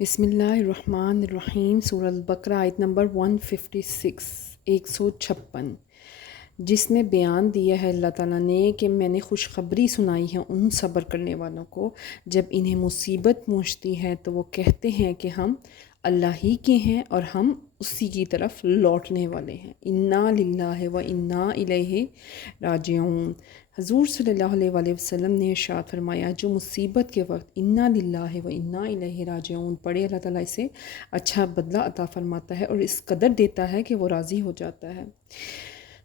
بسم اللہ الرحمن الرحیم۔ سورہ البقرہ آیت نمبر 156 156، جس میں بیان دیا ہے اللہ تعالیٰ نے کہ میں نے خوشخبری سنائی ہے ان صبر کرنے والوں کو جب انہیں مصیبت پہنچتی ہے تو وہ کہتے ہیں کہ ہم اللہ ہی کے ہیں اور ہم اسی کی طرف لوٹنے والے ہیں۔ انا للہ و انا الیہ راجعون۔ حضور صلی اللہ علیہ وآلہ وسلم نے ارشاد فرمایا، جو مصیبت کے وقت انا للہ و انا الیہ راجعون پڑھے، اللہ تعالیٰ اسے اچھا بدلہ عطا فرماتا ہے اور اس قدر دیتا ہے کہ وہ راضی ہو جاتا ہے۔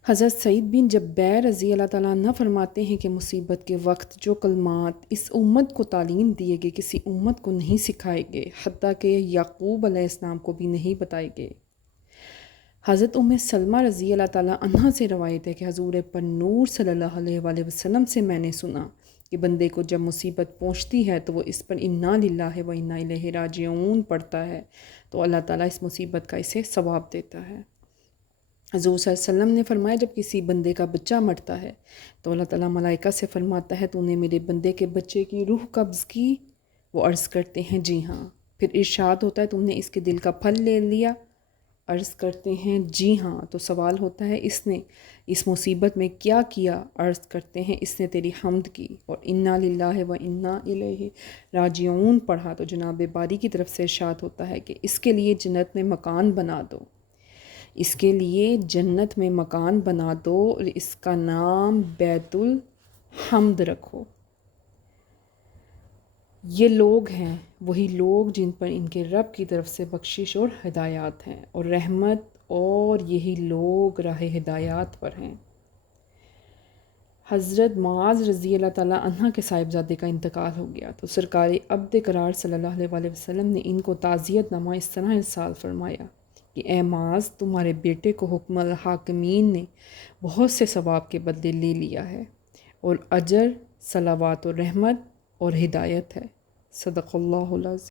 حضرت سعید بن جبیر رضی اللہ تعالیٰ عنہ فرماتے ہیں کہ مصیبت کے وقت جو کلمات اس امت کو تعلیم دیے گئے کسی امت کو نہیں سکھائے گئے، حتیٰ کہ یعقوب علیہ السلام کو بھی نہیں بتائے گئے۔ حضرت سلمہ رضی اللہ تعالیٰ عنہ سے روایت ہے کہ حضور پر نور صلی اللہ علیہ وآلہ وسلم سے میں نے سنا کہ بندے کو جب مصیبت پہنچتی ہے تو وہ اس پر انا للہ و انا الیہ راجعون پڑھتا ہے تو اللہ تعالیٰ اس مصیبت کا اسے ثواب دیتا ہے۔ حضور صلی اللہ علیہ وسلم نے فرمایا، جب کسی بندے کا بچہ مرتا ہے تو اللہ تعالیٰ ملائکہ سے فرماتا ہے، تو نے میرے بندے کے بچے کی روح قبض کی؟ وہ عرض کرتے ہیں جی ہاں۔ پھر ارشاد ہوتا ہے، تم نے اس کے دل کا پھل لے لیا؟ عرض کرتے ہیں جی ہاں۔ تو سوال ہوتا ہے، اس نے اس مصیبت میں کیا کیا؟ عرض کرتے ہیں اس نے تیری حمد کی اور انا للہ و انا الیہ راجعون پڑھا۔ تو جناب باری کی طرف سے ارشاد ہوتا ہے کہ اس کے لیے جنت میں مکان بنا دو، اس کے لیے جنت میں مکان بنا دو اور اس کا نام بیت الحمد رکھو۔ یہ لوگ ہیں وہی لوگ جن پر ان کے رب کی طرف سے بخشش اور ہدایات ہیں اور رحمت، اور یہی لوگ راہ ہدایات پر ہیں۔ حضرت معاذ رضی اللہ تعالیٰ عنہ کے صاحبزادے کا انتقال ہو گیا تو سرکار عبد قرار صلی اللہ علیہ وآلہ وسلم نے ان کو تعزیت نامہ اس طرح ارسال فرمایا کہ اے معاذ، تمہارے بیٹے کو حکم الحاکمین نے بہت سے ثواب کے بدلے لے لیا ہے اور اجر، صلوات و رحمت اور ہدایت ہے۔ صدق اللہ العظیم۔